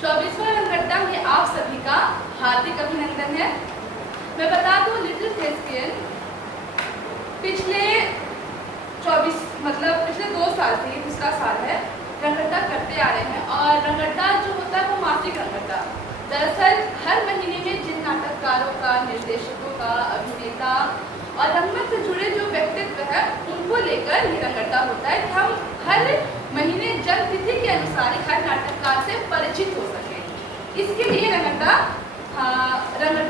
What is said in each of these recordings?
24वां रंगड्डा में आप सभी का हार्दिक अभिनंदन है। मैं बता दूं, लिटिल थेस्पियन पिछले 2 साल से, ये दूसरा साल है, रंगड्डा करते आ रहे हैं। और रंगड्डा जो होता है वो मासिक रंगड्डा, दरअसल हर महीने में जिन नाटककारों का, निर्देशकों का, अभिनेता और रंगमंच से जुड़े जो व्यक्तित्व है उनको लेकर ये रंगड्डा होता है कि हम हर महीने जन्म तिथि के अनुसार हर नाटककार से परिचित हो सके। इसके लिए रंगड्डा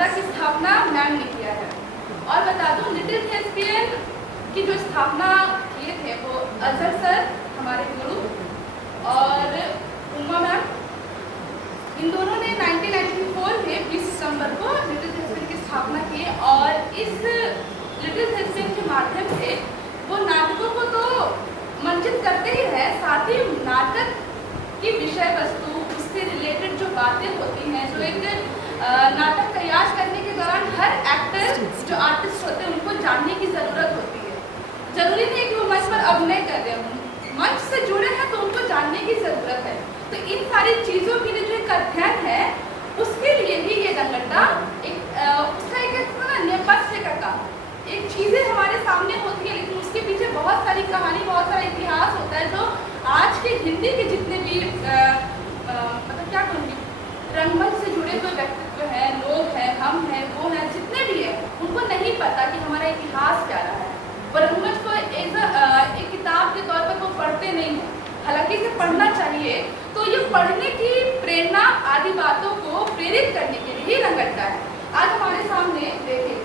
की स्थापना मैम ने किया है। और बता दूं, लिटिल थेस्पियन की जो स्थापना किए थे वो अजहर सर, हमारे गुरु, और उमा मैम, इन दोनों ने 1994 में 20 सितंबर को लिटिल थेस्पियन की स्थापना की। और इस लिटिल थेस्पियन के माध्यम से वो नाटकों को तो मंचित करते ही है, साथ ही नाटक की विषय वस्तु, उससे रिलेटेड जो बातें होती हैं, जो एक नाटक तैयार करने के दौरान हर एक्टर, जो आर्टिस्ट होते हैं, उनको जानने की ज़रूरत होती है। जरूरी नहीं है कि वो मंच पर अभिनय कर रहे हों, मंच से जुड़े हैं तो उनको जानने की ज़रूरत है। तो इन सारी चीज़ों के लिए जो एक अध्ययन है, उसके लिए भी ये रंगड्डा उसका एक नेपथ्य का काम, एक चीज़ें हमारे सामने होती है, लेकिन उसके पीछे बहुत सारी कहानी, बहुत सारा इतिहास होता है, जो आज के हिंदी के जितने भी क्या कहूँगी, रंगमंच से जुड़े हुए व्यक्तित्व हैं, लोग हैं, हम हैं, वो हैं, जितने भी हैं, उनको नहीं पता कि हमारा इतिहास क्या रहा है। और रंगमंच को एक किताब के तौर पर वो पढ़ते नहीं हैं, हालांकि इसे पढ़ना चाहिए। तो ये पढ़ने की प्रेरणा आदि बातों को प्रेरित करने के लिए रंगड्डा है। आज हमारे सामने देखिए,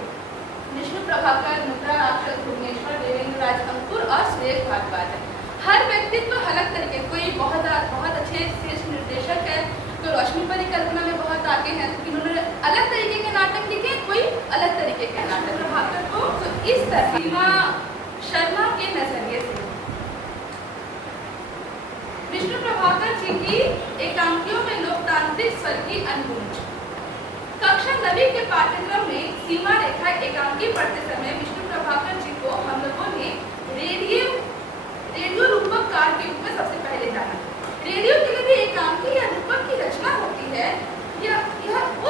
विष्णु प्रभाकर, मुद्रा राक्षस, भुवनेश्वर, देवेंद्र राज अंकुर और श्रेयस भारद्वाज है। हर व्यक्तित्व अलग तरीके, कोई बहुत अच्छे श्रेष्ठ निर्देशक है, कोई रोशनी परिकल्पना में बहुत आगे हैं, इन्होंने अलग तरीके के नाटक लिखे, कोई अलग तरीके के नाटक। प्रभाकर को तो इस तरह सीमा शर्मा के नजरिए से विष्णु प्रभाकर जी की एकांकियों में लोकतांत्रिक स्वर की अनगुंज। कक्षा 9वीं के पाठ्यक्रम में सीमा रेखा एकांकी पढ़ते समय विष्णु प्रभाकर जी को हम लोगों ने रेडियो रूपककार के रूप में सबसे पहले जाना। रेडियो के लिए भी एकांकी या रूपक की रचना होती है, यह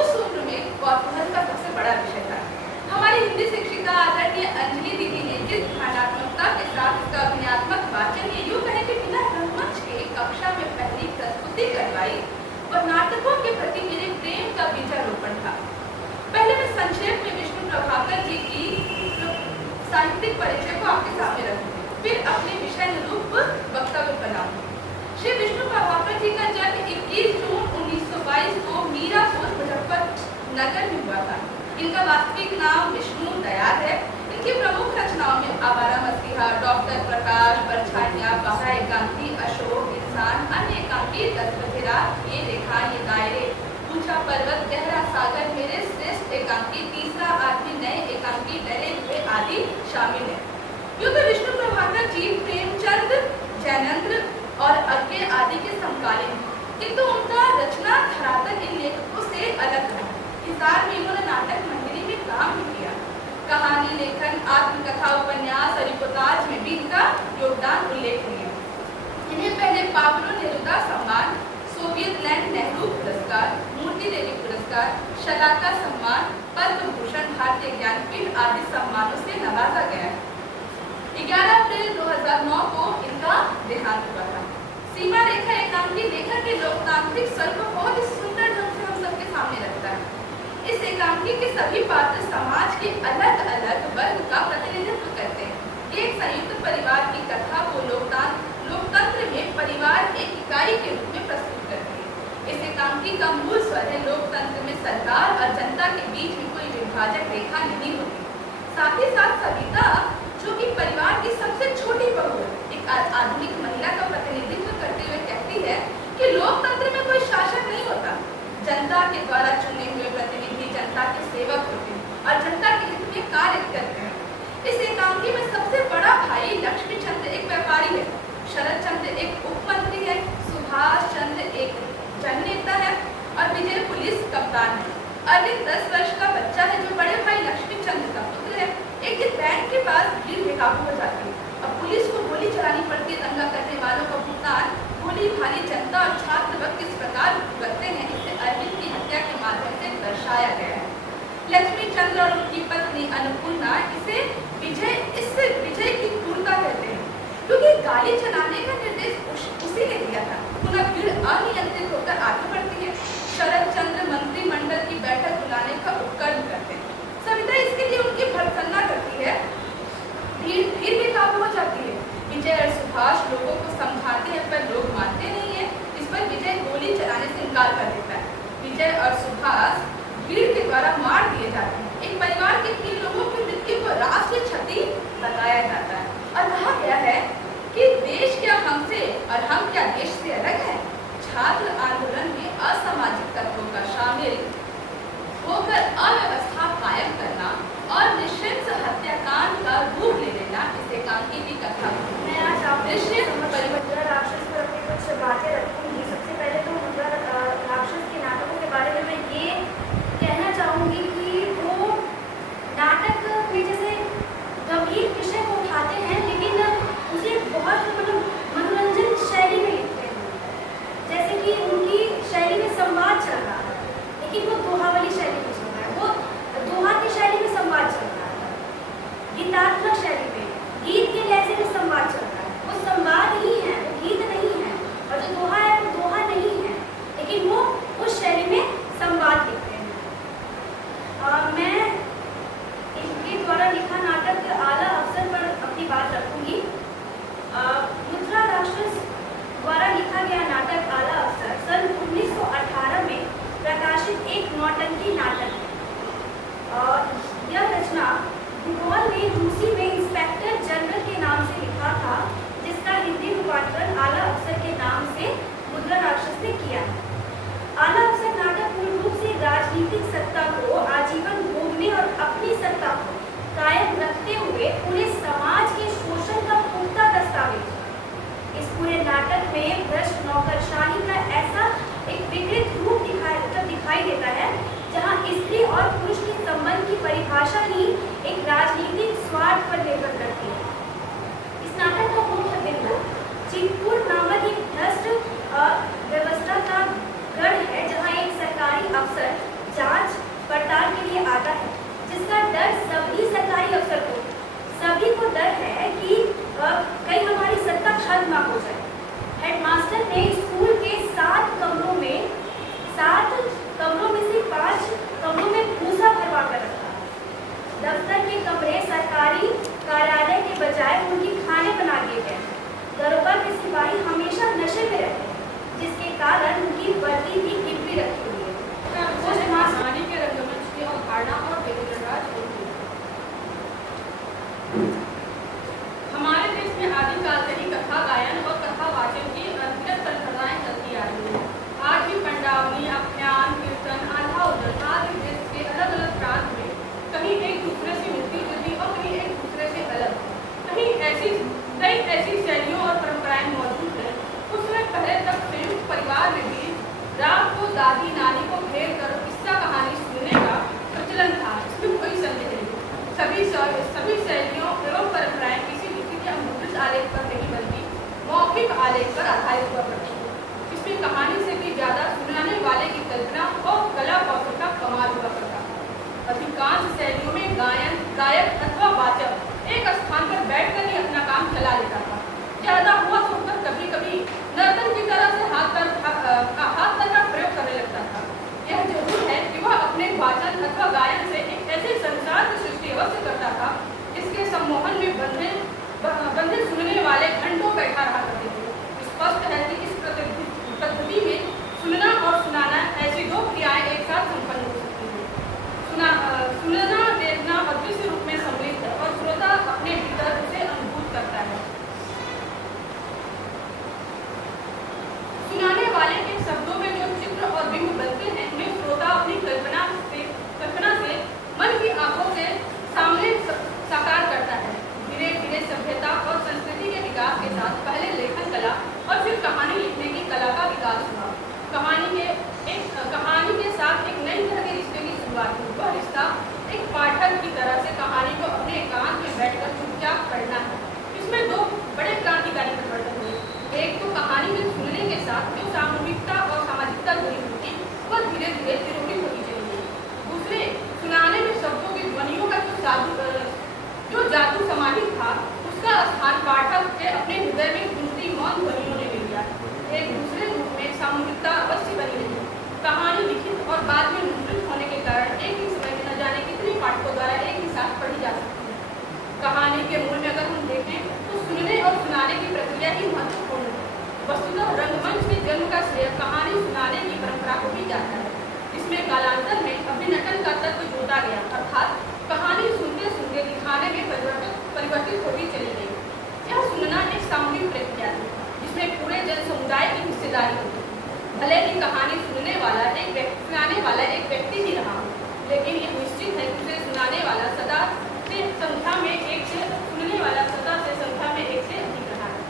उस उम्र में कौतूहल का सबसे बड़ा विषय था। हमारी हिंदी शिक्षिका आदरणीय अंजलि दीदी ने जिस ध्यानात्मकता के साथ इसका अभिनयात्मक वाचन, ये यूँ कहें कि बिना रंगमंच के कक्षा में पहली प्रस्तुति करवाई, और नाटकों के प्रति मेरे प्रेम का बीजारोपण था। पहले मैं संक्षेप में विष्णु प्रभाकर जी की साहित्यिक परिचय को आपके सामने रखूंगी, फिर अपने विषय अनुरूप वक्तव्य बनाऊंगी। श्री विष्णु प्रभाकर जी का जन्म 21 जून 1922 को मीरापुर, मुजफ्फरनगर में हुआ था। इनका वास्तविक नाम विष्णु दयाल है। इनकी प्रमुख रचनाओं में आवारा मसीहा, डॉक्टर प्रकाश, परछाइयाँ, बहा एकांकी, अशोक, इंसान, अन्य एकांकी, 10 बजे रात, ये रेखा, ये दायरे, ऊंचा पर्वत, गहरा सागर, मेरे श्रेष्ठ एकांकी, तीसरा आदमी, नए एकांकी, डरे हुए आदि शामिल है। यूँ तो विष्णु प्रभाकर जी प्रेमचंद, जैनेंद्र और अज्ञे आदि के समकालीन, किंतु उनका रचना धरातल इन लेखकों से अलग था। हिसार में इन्होंने नाटक मंडली में काम भी किया। कहानी लेखन, आत्मकथा, उपन्यास और रिपोर्टाज में भी इनका योगदान उल्लेखनीय है। इन्हें पहले पाब्लो नेरुदा सम्मान, सोवियत लैंड नेहरू पुरस्कार, मूर्ति देवी पुरस्कार, शलाका सम्मान, पद्म भूषण, भारतीय ज्ञानपीठ आदि सम्मानों से नवाजा गया है। 11 अप्रैल 2009 को इनका देहांत हुआ था। सीमा रेखा एकांकी लेखक के लोकतांत्रिक स्वर को बहुत ही सुंदर ढंग से हम सबके सामने रखता है। इस एकांकी के सभी पात्र समाज के अलग अलग वर्ग का प्रतिनिधित्व करते हैं। एक संयुक्त परिवार की कथा को लोकतंत्र में परिवार एक इकाई के रूप में प्रस्तुत करती है। इस एकांकी का मूल स्वर है, लोकतंत्र में सरकार और जनता के बीच में कोई विभाजक रेखा नहीं होती। साथ ही साथ सविता, जो कि परिवार की सबसे छोटी बहू है, एक आधुनिक महिला का प्रतिनिधित्व करते हुए कहती है कि लोकतंत्र में कोई शासक नहीं होता, जनता के द्वारा चुने हुए प्रतिनिधि जनता के सेवक होते हैं और जनता के हित में कार्य करते हैं। इस एकांकी में सबसे बड़ा भाई लक्ष्मी चंद्र एक व्यापारी है, शरद चंद्र एक उप मंत्री है, सुभाष चंद्र एक जननेता है और विजय पुलिस कप्तान है। अरविंद 10 वर्ष का बच्चा है, जो बड़े भाई लक्ष्मी चंद्र का पुत्र है। एक दिन बैंक के पास भीड़ बेकाबू हो जाती है। अब पुलिस को गोली चलानी पड़ती है। दंगा करने वालों का भुगतान भोली भाली जनता और छात्र वर्ग किस प्रकार करते हैं, अन्नपूर्णा इसे विजय की पूर्णता कहते हैं, क्योंकि गाली चलाने का निर्देश उसी ने दिया था। पुनः भीड़ अनियंत्रित होकर आगे बढ़ती है। शरद चंद्र मंत्रिमंडल की बैठक बुलाने का उपक्रम करते हैं। सविता इसके लिए उनकी भर्त्सना करती है। भीड़ फिर भी काबू हो जाती है। विजय और सुभाष लोगों को समझाते हैं, पर लोग मानते नहीं है। इस पर विजय गोली चलाने से इनकार कर देता है। विजय और सुभाष भीड़ के द्वारा मार दिए जाते हैं। एक परिवार के 3 लोगों की मृत्यु को राष्ट्रीय क्षति बताया जाता है और कहा गया है कि देश क्या हमसे और हम क्या देश से अलग है। छात्र आंदोलन में असामाजिक तत्वों का शामिल होकर अव्यवस्था कायम करना और नृशंस हत्याकांड का रूप ले लेना इस एकांकी की कथा। मैं आज मुद्रा राक्षस पर अपनी कुछ बातें रखूंगी। सबसे पहले तो मुद्रा राक्षस के नाटकों के बारे में मैं ये कहना चाहूँगी कि वो नाटक में जैसे गंभीर विषय को उठाते हैं, लेकिन उसे बहुत मनोरंजन शैली में लिखते हैं। जैसे कि उनकी शैली में संवाद चल रहा है, लेकिन वो दोहा वाली शैली में चल रहा है। वो दोहा की शैली में संवाद चल रहा है, गीतात्मक शैली में गीत के लहजे में संवाद चल रहा है। वो संवाद ही है, वो गीत नहीं है। और जो दोहा है वो दोहा नहीं है, लेकिन वो उस शैली में संवाद लिखते हैं। मैं इनके द्वारा लिखा नाटक आला अफसर पर अपनी बात रखूंगी। मुद्रा राक्षस द्वारा लिखा गया नाटक आला अफसर सन 1918 में प्रकाशित एक नौटंकी नाटक है। यह रचना भूगोल ने रूसी में इंस्पेक्टर जनरल के नाम से लिखा था, जिसका हिंदी रूपांतरण आला अफसर के नाम से मुद्रा राक्षस ने किया है। आला अफसर नाटक मूल रूप से राजनीतिक सत्ता को आजीवन भोगने और अपनी सत्ता को कायम रखते हुए पूरे समाज के शोषण का पुख्ता दस्तावेज है। इस पूरे नाटक में भ्रष्ट नौकरशाही का ऐसा एक विकृत रूप दिखाई देता है, जहां स्त्री और पुरुष के संबंध की परिभाषा ही एक राजनीतिक स्वार्थ पर निर्भर करती है। इस नाटक का मुख्य बिंदु चितपुर नामक एक भ्रष्ट व्यवस्था का गढ़ है, जहां एक सरकारी अफसर जांच पड़ताल के लिए आता है, जिसका डर सभी सरकारी अफसर को सभी को डर है कि कहीं हमारी सत्ता खत्म ना हो जाए। हेडमास्टर ने स्कूल के 7 कमरों में से 5 कमरों में भूसा भरवा कर रखा। दफ्तर के कमरे सरकारी कार्यालय के बजाय उनकी खाने बना दिए गए। दरोगा के सिपाही हमेशा नशे में रहते हैं, जिसके कारण उनकी वर्दी भी गिरवी रखी हुई है। कहानी के रंगमंच की अवधारणा और वेदराज हमारे देश में आदिकाल से ही कथा गायन और कथा वाचन की अनगिनत परंपराएं चलती आ रही है। आज भी पंडावनी, आख्यान, कीर्तन, आधा उदल आदि देश के अलग अलग प्रांत में कहीं एक दूसरे से मिलती जुलती और कहीं एक दूसरे से अलग, कई ऐसी शैलियों और परंपराएं मौजूद हैं। कुछ समय पहले तक संयुक्त परिवार में भी रात को दादी नानी को घेर कर किस्सा कहानी सुनने का प्रचलन था। इसमें कोई संदेह नहीं। सभी शैलियों एवं परंपराएं किसी लिखित या मुद्रित आलेख पर नहीं बल्कि मौखिक आलेख पर आधारित हुआ करती है। इसमें कहानी से भी ज्यादा सुनाने वाले की कल्पना और कला कौशल का कमाल हुआ करता था। अधिकांश शैलियों में गायक अथवा वाचक एक स्थान पर बैठकर ही अपना काम चला लेता था। ज्यादा हुआ तो कभी कभी नर्तन की तरह से हाथ पैर का प्रयोग करने लगता था। यह जरूर है कि वह अपने वाचन अथवा गायन से एक ऐसे संसार की सृष्टि अवश्य करता था, जिसके सम्मोहन में बंधे सुनने वाले घंटों बैठा रहा करते थे। स्पष्ट है कि इस पद्धति में सुनना और सुनाना ऐसी 2 क्रियाएं एक साथ संपन्न हो सकती है। सुनना वेदना और दृश्य रूप में सम्मिलित है और श्रोता अपने भीतर उसे अनुभूत करता है। सुनाने वाले के शब्दों में जो चित्र और बिंब बनते हैं, उन्हें श्रोता अपनी कल्पना से मन की आंखों के सामने साकार करता है। धीरे धीरे सभ्यता और संस्कृति के विकास के साथ पहले लेखन कला और फिर कहानी लिखने की कला का विकास हुआ। कहानी के साथ एक नई तरह के रिश्ते की शुरुआत हुई। वह रिश्ता एक पाठक की तरह से कहानी को अपने एकांत में बैठकर चुपचाप पढ़ना है। इसमें 2 बड़े क्रांतिकारी परिवर्तन हुए। एक तो कहानी में सुनने के साथ जो सामूहिकता और सामाजिकता जुड़ी हुई थी, वह धीरे धीरे तिरोहित होती चली गई। दूसरे, सुनाने में शब्दों की ध्वनियों का जो जो जादू समाहित था उसका स्थान पाठक के अपने हृदय में गूंजती मौन ध्वनियों ने ले लिया। एक दूसरे रूप में सामूहिकता अवश्य बनी रही। कहानी लिखित और बाद में मुद्रित होने के कारण एक ही समय में न जाने कितने पाठकों द्वारा एक ही साथ पढ़ी जा सकती है। कहानी के मूल में अगर हम देखें तो सुनने और सुनाने की प्रक्रिया ही महत्वपूर्ण है। वस्तुतः रंगमंच के जन्म का श्रेय कहानी सुनाने की परंपरा को भी जाता है। इसमें कालांतर में अभिनटन का तत्व जोड़ा गया, अर्थात कहानी सुनते सुनते दिखाने में परिवर्तित होती चली गई। यह सुनना एक सामूहिक प्रक्रिया थी जिसमें पूरे जन समुदाय की हिस्सेदारी होती। भले ही कहानी सुनाने वाला एक व्यक्ति ही रहा हो, लेकिन यह निश्चित है कि उसे सुनाने वाला सदा से संख्या में एक से अधिक रहा है।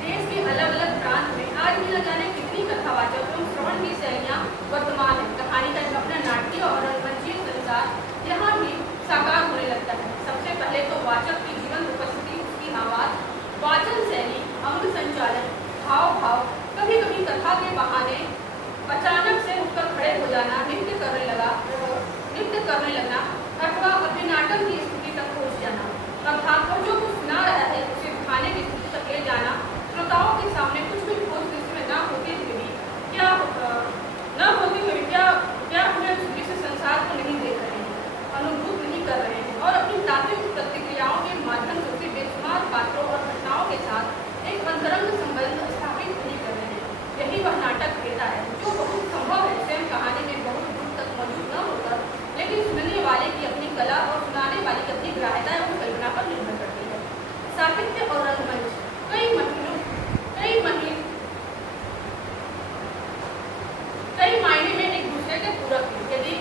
देश के अलग अलग प्रांत में आज भी न जाने कितनी कथावाचक एवं श्रवण की शैलियाँ वर्तमान है। कहानी का अपना नाट्य और रंगमंचीय संसार यहाँ भी साकार होने लगता है। सबसे पहले तो वाचक की जीवन उपस्थिति, उसकी आवाज़, वाचन शैली, अंग संचालन, हाव भाव, कभी कभी कथा के बहाने अचानक से उठकर खड़े हो जाना, नृत्य करने लगना अथवा अपने नाटक की स्थिति तक पहुँच जाना, अर्थात वो जो कुछ सुना रहा है उसे दिखाने की स्थिति तक ले जाना। श्रोताओं के सामने कुछ भी ठोस दृश्य में न होते हुए भी क्या हमें उस दृश्य संसार को नहीं देख रहे हैं, अनुभूत नहीं कर रहे हैं और अपनी तात्विक प्रतिक्रियाओं के माध्यम से उसे बेशुमार पात्रों और घटनाओं के साथ एक अंतरंग संबंध स्थापित नहीं कर रहे हैं। यही वह नाटक देता है जो बहुत संभव है स्वयं कहानी में बहुत दूर तक मौजूद न होकर, लेकिन सुनने वाले की अपनी कला और सुनाने वाले की अपनी ग्राह्यता एवं कल्पना पर निर्भर करती है। साहित्य और रंगमंच कई मायने में एक दूसरे के पूरक हैं। यदि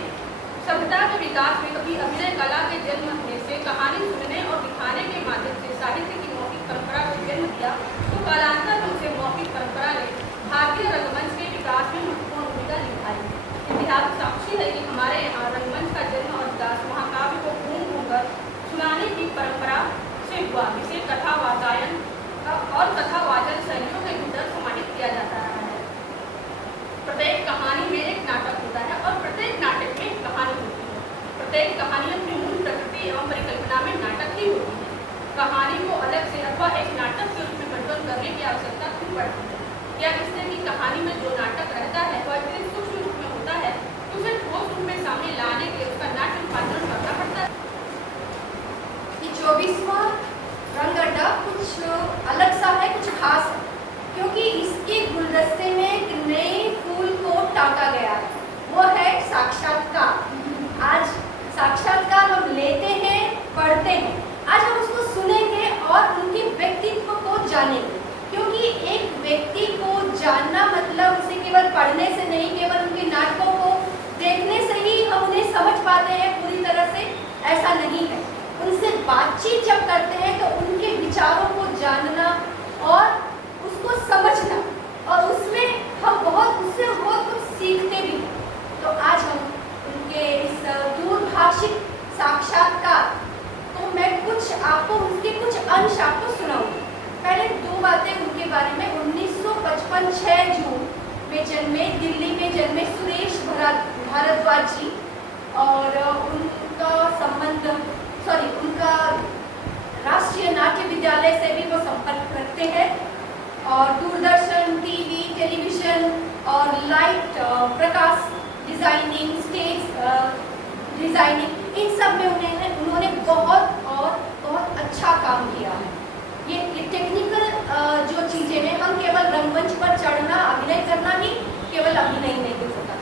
सभ्यता के विकास में कभी अभिनय कला के जन्म होने से कहानी सुनने और दिखाने के माध्यम से साहित्य की मौखिक परंपरा को जन्म दिया, तो कालांतर में उसे मौखिक परंपरा ने भारतीय रंगमंच के विकास में महत्वपूर्ण भूमिका निभाई। इतिहास साक्षी है कि हमारे यहाँ रंगमंच का जन्म और विकास महाकाव्य को घूम घूमकर सुनाने की परंपरा से हुआ, जिसे कथा वातायन और कथा वाचन शैलियों के भीतर समाहित किया जाता रहा है। प्रत्येक कहानी में एक नाटक होता है और प्रत्येक नाटक में एक कहानी होती है। प्रत्येक कहानी अपनी मूल प्रकृति एवं परिकल्पना में नाटक ही होती है। कहानी को अलग से अथवा एक नाटक के रूप में वर्णन करने की आवश्यकता क्यों पड़ती है? क्या इसलिए कि कहानी में जो नाटक रहता है वह इतने सूक्ष्म रूप में होता है तो उसे ठोस रूप में सामने लाने के उसका नाट्य रूपांतरण करना पड़ता है। ये 24वां रंग अड्डा कुछ अलग सा है, कुछ खास है, क्योंकि इसके गुलदस्ते में एक नए फूल को टांका गया है, वो है साक्षात्कार। आज साक्षात्कार हम लेते हैं, पढ़ते हैं, आज हम उसको सुनेंगे और उनके व्यक्तित्व को जानेंगे, क्योंकि एक व्यक्ति को जानना मतलब उसे केवल पढ़ने से नहीं, केवल उनके नाटकों को देखने से ही हम उन्हें समझ पाते हैं पूरी तरह से, ऐसा नहीं है। उनसे बातचीत जब करते हैं तो उनके विचारों को जानना और उसको समझना, और उससे हम बहुत कुछ सीखते भी हैं। तो आज हम उनके इस दूरभाषिक साक्षात्कार तो मैं उसके कुछ अंश आपको सुनाऊंगी। पहले दो बातें उनके बारे में। 1955 6 जून में जन्मे, दिल्ली में जन्मे सुरेश भारद्वाज जी, और उनका राष्ट्रीय नाट्य विद्यालय से भी वो संपर्क रखते हैं, और दूरदर्शन, टीवी, टेलीविजन और लाइट प्रकाश डिजाइनिंग, स्टेज डिजाइनिंग, इन सब में उन्होंने बहुत अच्छा काम किया है। ये टेक्निकल जो चीज़ें हैं, हम केवल रंगमंच पर चढ़ना, अभिनय करना ही केवल अभिनय नहीं हो सकता।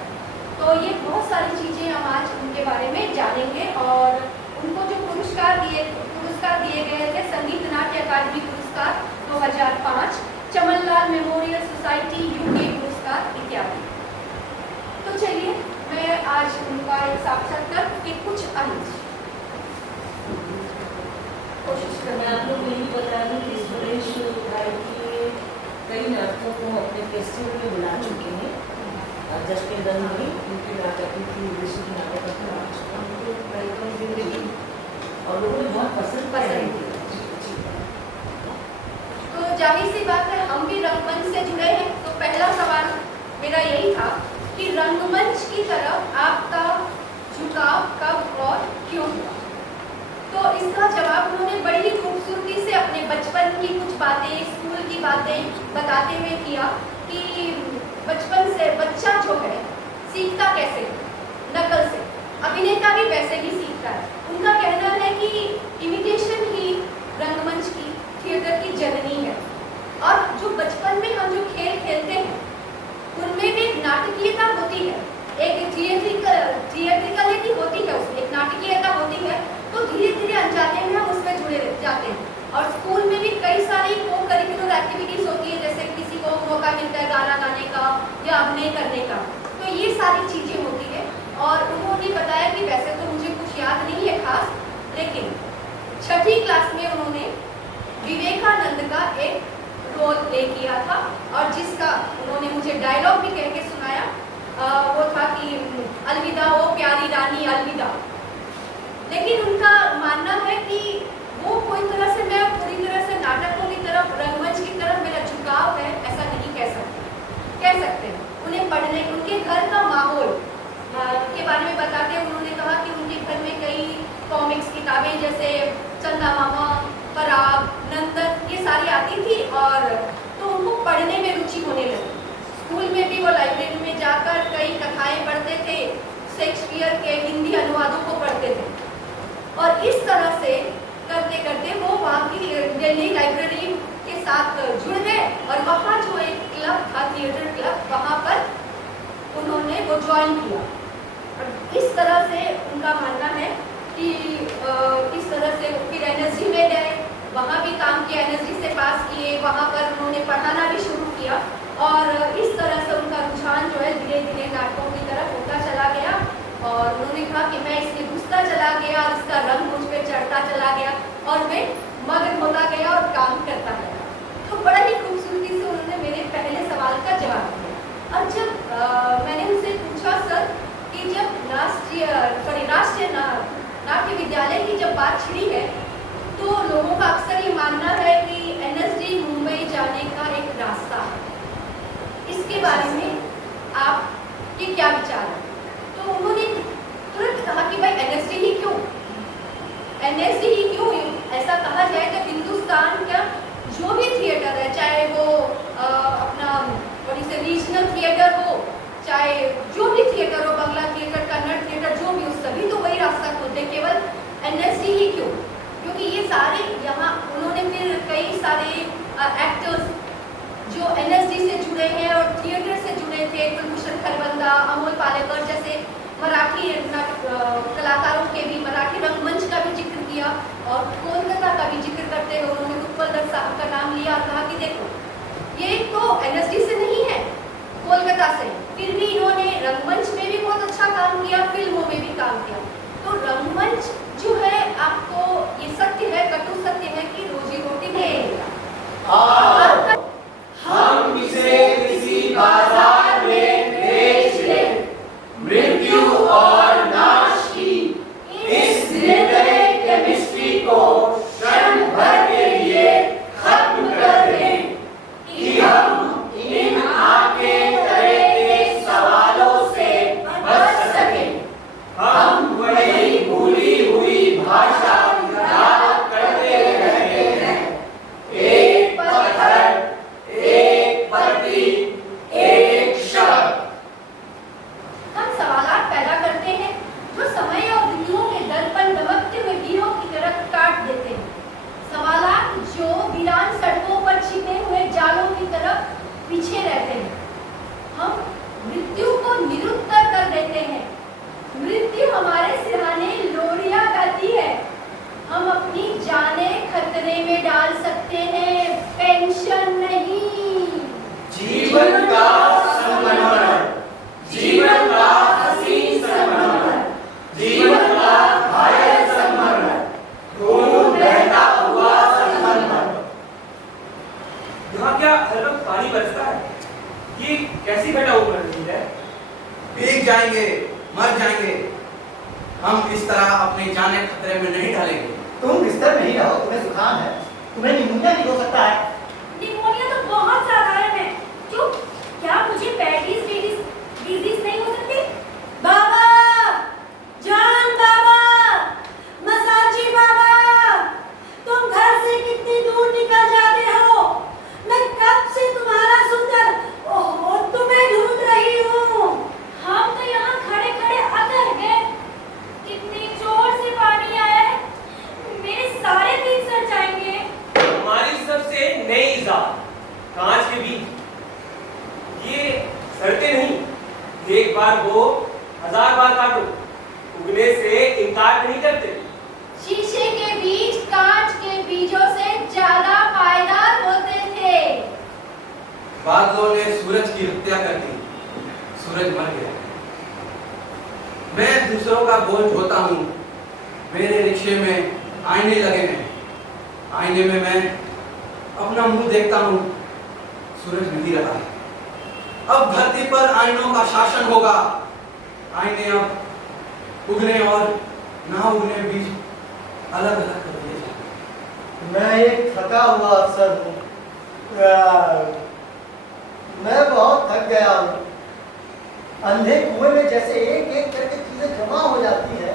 तो ये बहुत सारी चीज़ें हम आज उनके बारे में जानेंगे। और उनको जो पुरस्कार दिए गए थे, संगीत नाट्य अकादमी पुरस्कार 2005, चमनलाल मेमोरियल सोसाइटी यूके पुरस्कार इत्यादि। तो चलिए मैं आज उनका एक साक्षात्कार के कुछ अंश कोशिश करना। आप लोग यही बता दूँ कि सुरेश भाई के कई नाटकों को अपने फेस्टिवल में बुला चुके हैं। जश्न दन में उनके नाटक की विदेशी नाटक और लोगों ने बहुत पसंद किया। तो जाहिर सी बात है, हम भी रंगमंच से जुड़े हैं। तो पहला सवाल मेरा यही था कि रंगमंच की तरफ आपका झुकाव कब और क्यों हुआ? तो हमें बताते हुए किया कि बचपन से बच्चा जो है सीखता कैसे, नकल से, अभिनेता भी वैसे ही सीखता है। उनका कहना है कि इमिटेशन ही रंगमंच की, थिएटर की जननी है। और जो बचपन में हम जो खेल खेलते हैं उनमें भी एक नाटकीयता होती है, एक थिएट्रिकलिटी होती है, उसमें एक नाटकीयता होती है। तो धीरे धीरे अनजाने में हम उसमें जुड़े जाते हैं। और स्कूल में भी कई सारी को करिकुलर एक्टिविटीज होती है, जैसे किसी को मौका मिलता है गाना गाने का या अभिनय करने का, तो ये सारी चीजें होती है। और उन्होंने बताया कि वैसे तो मुझे कुछ याद नहीं है खास, लेकिन 6ठी क्लास में उन्होंने विवेकानंद का एक रोल प्ले किया था और जिसका उन्होंने मुझे डायलॉग भी कह के सुनाया। वो था कि अलविदा ओ प्यारी रानी अलविदा। लेकिन उनका मानना है कि वो कोई तरह से, मैं पूरी तरह से नाटकों की तरफ, रंगमंच की तरफ मेरा झुकाव है ऐसा नहीं कह सकते। उन्हें पढ़ने, उनके घर का माहौल के बारे में बताते हैं। उन्होंने कहा कि उनके घर में कई कॉमिक्स किताबें जैसे चंदा मामा, पराग, नंदन, ये सारी आती थी और तो उनको पढ़ने में रुचि होने लगी। स्कूल में भी वो लाइब्रेरी में जाकर कई कथाएं पढ़ते थे, शेक्सपियर के हिंदी अनुवादों को पढ़ते थे। और इस तरह से करते करते वो वहाँ की दिल्ली लाइब्रेरी के साथ जुड़ गए और वहाँ जो एक क्लब था, थिएटर क्लब, वहाँ पर उन्होंने वो ज्वाइन किया। और इस तरह से उनका मानना है कि इस तरह से फिर एनएसजी में गए, वहाँ भी काम किया, एनएसजी से पास किए, वहाँ पर उन्होंने पढ़ाना भी शुरू किया। और इस तरह से उनका रुझान जो है धीरे धीरे नाटकों की तरफ होता चला गया। और उन्होंने कहा कि मैं इसमें घुसता चला गया और इसका रंग मुझ पर चढ़ता चला गया और मैं मगन होता गया और काम करता गया। तो बड़ा ही खूबसूरती से उन्होंने मेरे पहले सवाल का जवाब दिया। और जब मैंने उनसे पूछा सर कि जब राष्ट्रीय नाट्य विद्यालय की जब बात छिड़ी है तो लोगों का अक्सर ये मानना है कि एनएसडी मुंबई जाने का एक रास्ता है, इसके बारे में आपके क्या विचार है? तो उन्होंने तुरंत कहा कि भाई एनएसडी ही क्यों, एनएसडी ही क्यों? ऐसा कहा जाए तो हिंदुस्तान का जो भी थिएटर है, चाहे वो अपना रीजनल थिएटर हो, चाहे जो भी थिएटर हो, बंगला थिएटर, कन्नड़ थिएटर, जो भी हो, सभी तो वही रास्ता खोलते, केवल एनएसडी ही क्यों? क्योंकि ये सारे यहाँ उन्होंने फिर कई सारे एक्टर्स जो एनएसडी से जुड़े हैं और थिएटर से जुड़े थे, कुलभूषण खरबंदा, अमोल पालेकर जैसे मराठी कलाकारों के भी, मराठी रंगमंच का भी जिक्र किया और कोलकाता का भी जिक्र करते हुए उन्होंने उत्पल दत्त साहब का नाम लिया और कहा कि देखो ये तो एनएसडी से नहीं है, कोलकाता से, फिर भी इन्होंने रंगमंच में भी बहुत अच्छा काम किया, फिल्मों में भी काम किया। तो रंगमंच जो है, आपको ये सत्य है, कटु सत्य है कि रोजी रोटी में हम इसे किसी बाजार में बेच लें, मृत्यु और नाश की इस निर्दयी केमिस्ट्री को क्षण भर के लिए खत्म कर दें कि हम इन आगे तरह के सवालों से बच सकें। हम वही भूली हुई भाषा याद करते रहते हैं, एक पत्थर, एक पत्ती, एक शब्द। हम सवालात पैदा करते हैं जो समय और ऋतुओं के दर्पण दमकते हुए तीरों की तरह काट देते हैं, सवालात जो वीरान सड़कों पर छिपे हुए जालों की तरफ पीछे रहते हैं। हम मृत्यु को निरुत्तर कर देते हैं, मृत्यु हमारे सिरहाने लोरियां गाती है, हम अपनी जानें खतरे में डाल सकते हैं, पेंशन नहीं। जीवन का संगमरमर, जीवन का हसीन संगमरमर, जीवन का घायल संगमरमर, खून बहता हुआ संगमरमर। यहाँ क्या हर वक्त पानी बरसता है? ये कैसी घटा ऊपर रही है? भीग जाएंगे, मर जाएंगे, हम इस तरह अपनी जानें खतरे में नहीं डालेंगे। तुम बिस्तर में ही रहो, तुम्हें जुकाम है, तुम्हें निमोनिया भी हो सकता है। निमोनिया तो बहुत साधारण है, क्यों? क्या मुझे पैटीज डिजीज नहीं हो सकती? बाबा, जान बाबा, मसाजी बाबा, तुम घर से कितनी दूर निकल जाते हो? मैं कब बीवी, ये शर्तें नहीं, एक बार वो 1000 बार काटो, उगने से इनकार नहीं करते। शीशे के बीज कांच के बीजों से ज्यादा पायदार होते थे। बादलों ने सूरज की हत्या कर दी, सूरज मर गया। मैं दूसरों का बोझ ढोता हूँ, मेरे रिक्शे में आईने लगे हैं, आईने में मैं अपना मुंह देखता हूँ, सूरज नहीं रहा है। अब धरती पर आईनों का शासन होगा, आईने अब उगने और ना उगने बीच अलग अलग कर दिए जाएं। मैं एक थका हुआ अफसर हूँ। मैं बहुत थक गया हूँ। अंधे कुएं में जैसे एक एक करके चीजें जमा हो जाती है,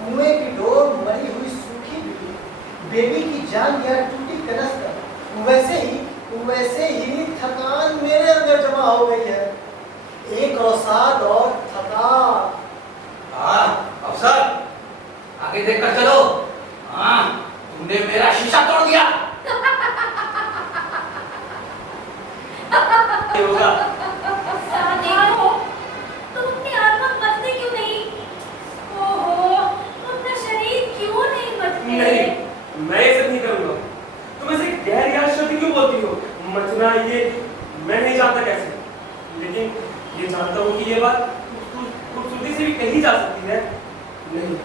कुएं की डोर मरी हुई सूखी बेबी की जान या टूटी कनस, वैसे ही थकान मेरे अंदर जमा हो गई है। एक अवसाद और थकान। अफसर आगे देखकर चलो। हाँ, तुमने मेरा शीशा तोड़ दिया। ये होगा। देखो, तुम अपनी आत्मा मरते क्यों नहीं? ओहो, तुम अपना शरीर क्यों नहीं मरते? नहीं, मैं ये सब नहीं करूंगा। तुम ऐसे गैर याद शब्द क्यों बोलती हो? मचना ये मैं नहीं जानता कैसे, लेकिन ये जानता हूँ कि ये बात खूबसूरती से भी कही जा सकती है। नहीं,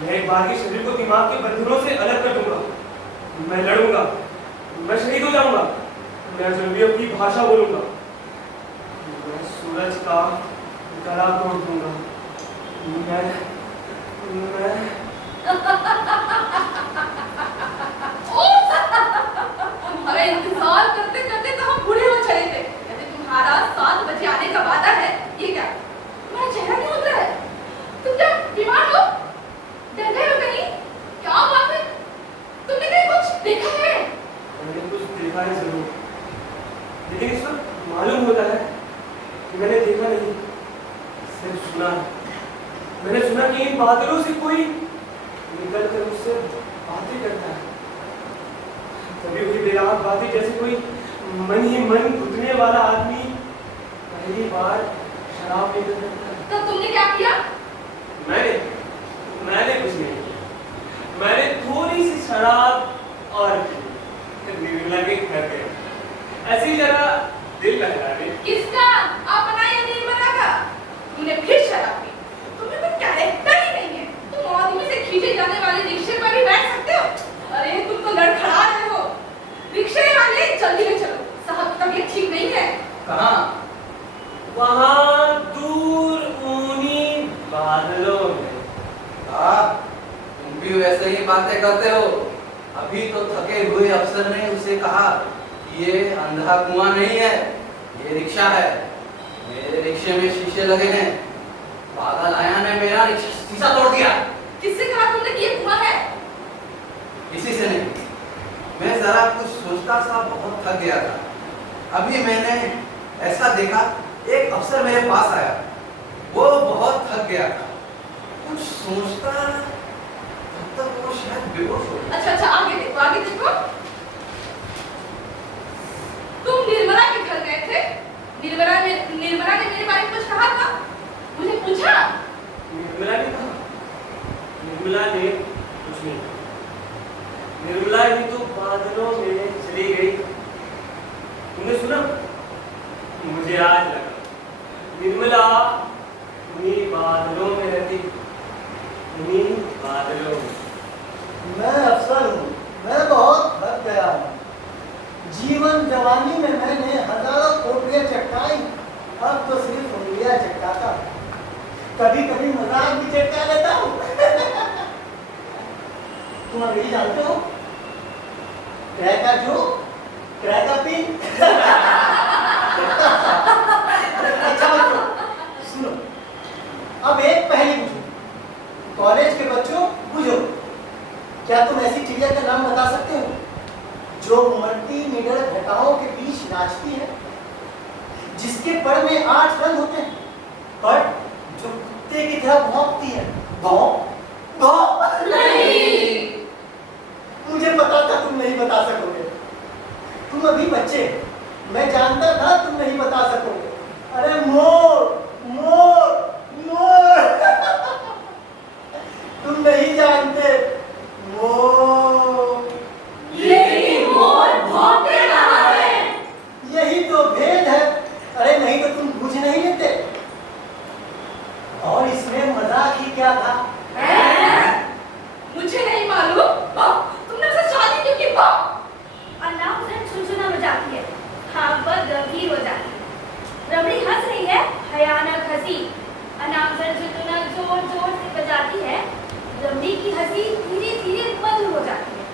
मैं एक बार के शरीर को दिमाग के बंधनों से अलग कर दूंगा। मैं लड़ूंगा, मैं शहीद हो जाऊंगा, मैं जल्दी अपनी भाषा बोलूंगा, मैं सूरज का गला तोड़ दूंगा। मैं तुम्हारा इंतजार करते करते तो हम बूढ़े हो चले थे। कहते तुम्हारा 7 बजे आने का वादा है। ये क्या, तुम्हारा चेहरा नहीं उतरा है? तुम क्या बीमार हो? डर गए हो कहीं? क्या बात है? तुमने कहीं कुछ देखा है? मैंने कुछ देखा है जरूर, लेकिन इस वक्त मालूम होता है कि मैंने देखा नहीं, सिर्फ सुना है। मैंने सुना कि इन बादलों से कोई निकल कर उससे बातें करता है। तभी हुई बेराग बातें, जैसे कोई मन ही मन घुटने वाला आदमी पहली बार शराब पीकर करता है। तब तुमने क्या किया? मैंने कुछ नहीं किया। मैंने थोड़ी सी शराब और निर्मला के घर गया, ऐसी जरा दिल बहलाने। किसका? अपना या निर्मला का? तुमने फिर शराब पी? तुम्हें तो कैरेक्टर ही नहीं है। तुम आदमी से खींचे जाने वाले रिक्शे पर भी बैठ सकते हो। अरे तुम तो लड़खड़ा रहे हो। रिक्शे वाले जल्दी ले चलो, साहब की तबीयत ठीक नहीं है। कहाँ? वहाँ दूर ऊनी बादलों में। तुम भी वैसे ही बातें करते हो। अभी तो थके हुए अफसर ने उसे कहा कि ये अंधा कुआं नहीं है, ये रिक्शा है। मेरे रिक्शे में शीशे लगे हैं। पागल आया ने मेरा शीशा तोड़ दिया। किससे कहा तुमने कि ये कुआं है? किसी से नहीं। मैं जरा कुछ सोचता सा बहुत थक गया था। अभी मैंने ऐसा देखा, एक अफसर मेरे पास आया। वो बहुत थक गया था, कुछ सोचता, तब तक वो शायद बेहोश हो गया। अच्छा आगे देखो, आगे देखो। तुम निर्मला के घर गए थे। निर्मला ने मेरे बारे में कुछ कहा था? मुझे पूछा? निर्मला ने कहा? निर्मला ने कुछ नहीं कहा। निर्मला ही तो बादलों में चली गई। तुमने सुना? मुझे आज लगा निर्मला उन्हीं बादलों में रहती, उन्हीं बादलों में। मैं अफसर हूँ, मैं बहुत थक गया हूँ। जीवन जवानी में मैंने हजारों खोपड़ियाँ चटकाई, अब तो सिर्फ उंगलियाँ चटकाता। कभी कभी मजाक भी चटका लेता हूँ। तुम अंग्रेजी जानते हो? क्रैका जो, क्रैका पिन। अच्छा बच्चों, सुनो, अब एक पहेली पूछो। कॉलेज के बच्चों बुझो, क्या तुम ऐसी चिड़िया का नाम बता सकते हो जो उमड़ती निडर घटाओं के बीच नाचती है, जिसके पर में 8 रंग होते हैं, पर जो कुत्ते की तरह भौंकती है? भौंक भौंक। नहीं। मुझे पता था तुम नहीं बता सकोगे। तुम अभी बच्चे, मैं जानता था तुम नहीं बता सकोगे। अरे मोर मोर मोर तुम नहीं जानते मोर। लेकिन मोर भौंकते कहाँ है? यही तो भेद है। अरे नहीं तो तुम बूझ नहीं लेते। और इसमें मजाक ही क्या था? मुझे नहीं मालूम। तुमने उसे शादी क्यों की? अनाउंसर चुनचुना बजाती है, भागवत गंभीर हो जाती है। रमणी हंस रही है, भयानक हंसी। अनाउंसर चुनचुना जोर जोर से बजाती है, रमणी की हंसी धीरे धीरे मधुर हो जाती है।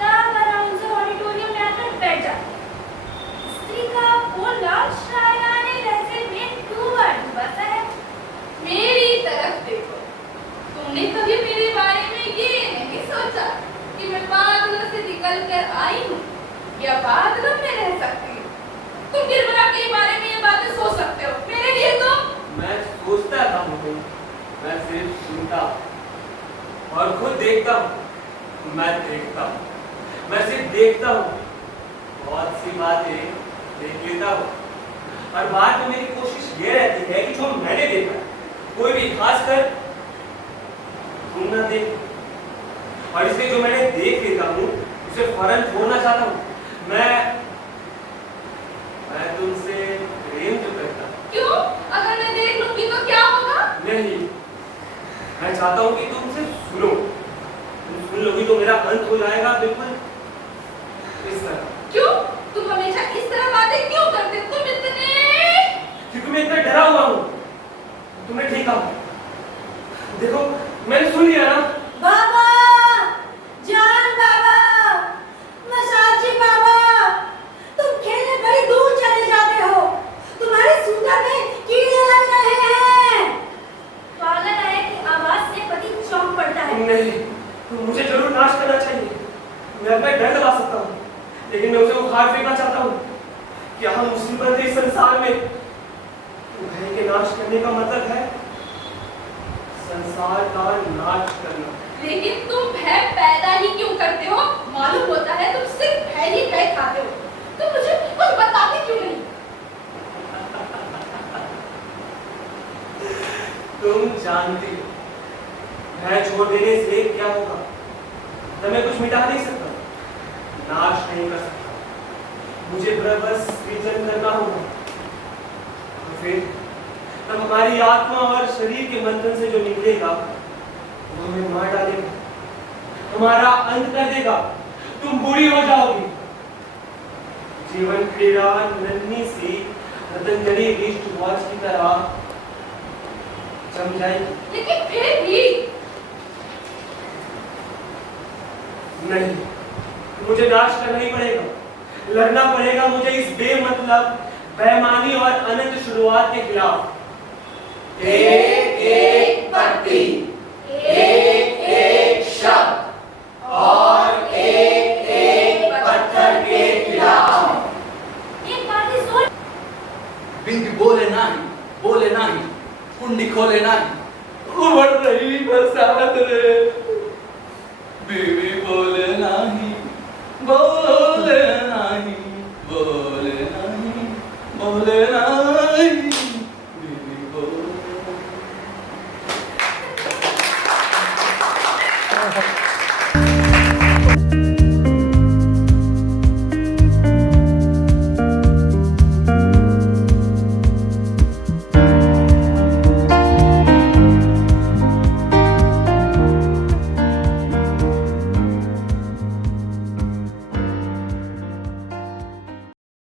तब अनाउंसर ऑडिटोरियम में आकर बैठ जाती है। स्त्री का बोलना शायराने लहजे में डूबा डूबा सा है। मेरी तरफ देखो। तुमने कभी मेरे बारे में ये नहीं सोचा कि मैं बादलों से निकल कर आई हूँ या बादलों में रह सकती हूँ। तुम निर्मला के बारे में ये बातें सोच सकते हो, मेरे लिए तो मैं सोचता था मुझे, मैं सिर्फ सुनता और खुद देखता हूँ। मैं देखता हूँ, मैं सिर्फ देखता हूँ। बहुत सी बातें देख लेता हूँ और बाद में मेरी कोशिश ये रहती है कि जो मैंने देखा है, कोई भी खासकर तुम ना देख। और इसलिए जो मैंने देख लेता हूँ उसे फौरन छोड़ना चाहता हूँ। मैं तुमसे प्रेम तो करता हूँ। क्यों? अगर मैं देख लूंगी तो क्या होगा? नहीं, मैं चाहता हूँ कि तुम सिर्फ सुनो। तुम सुन लोगी तो मेरा अंत हो जाएगा बिल्कुल इस तरह। क्यों? तुम हमेशा इस तरह बातें क्यों करते? तुम इतने क्योंकि मैं इतना डरा हुआ हूँ। तुमने ठीक कहा। देखो मैंने सुन लिया ना। बाबा, जान बाबा, मसाजी बाबा, तुम खेलने बड़ी दूर चले जाते हो। तुम्हारे सूटर में कीड़े लग रहे हैं। पागल है कि आवाज से पति चौंक पड़ता है। नहीं, तो मुझे जरूर नाश करना चाहिए। मैं अपना डर दबा सकता हूँ, लेकिन मैं उसे उखाड़ फेंकना चाहता हूँ। क्या हम मुसीबत इस संसार में भय के नाश करने का मतलब है संसार का नाश करना। लेकिन तुम भय पैदा ही क्यों करते हो? मालूम होता है तुम सिर्फ भय ही भय खाते हो। तुम मुझे कुछ बताते क्यों नहीं? तुम जानती हो भय छोड़ देने से क्या होगा? तब मैं कुछ मिटा नहीं सकता, नाश नहीं कर सकता। मुझे बस सृजन करना होगा। तो फिर तब हमारी आत्मा और शरीर के मंथन से जो निकलेगा वो हमें मार डालेगा, हमारा अंत कर देगा। तुम बूढ़ी हो जाओगी। जीवन क्रीड़ा नन्ही सी पतंजलि रिस्ट वॉच की तरह जम जाएगी। लेकिन फिर भी नहीं, मुझे नाश करना ही पड़ेगा। लड़ना पड़ेगा मुझे इस बेमतलब, बेईमानी और अनंत शुरुआत के खिलाफ। एक एक पत्ती, एक एक शब्द और एक एक पत्थर के खिलाफ। एक बात ही सोच। बिग बोले नाही, कुंडी खोले नाही। उमड़ रही बरसात रे, बीवी बोले नाही, बोले नाही, बोले नाही, बोले नाही, बीवी बोले।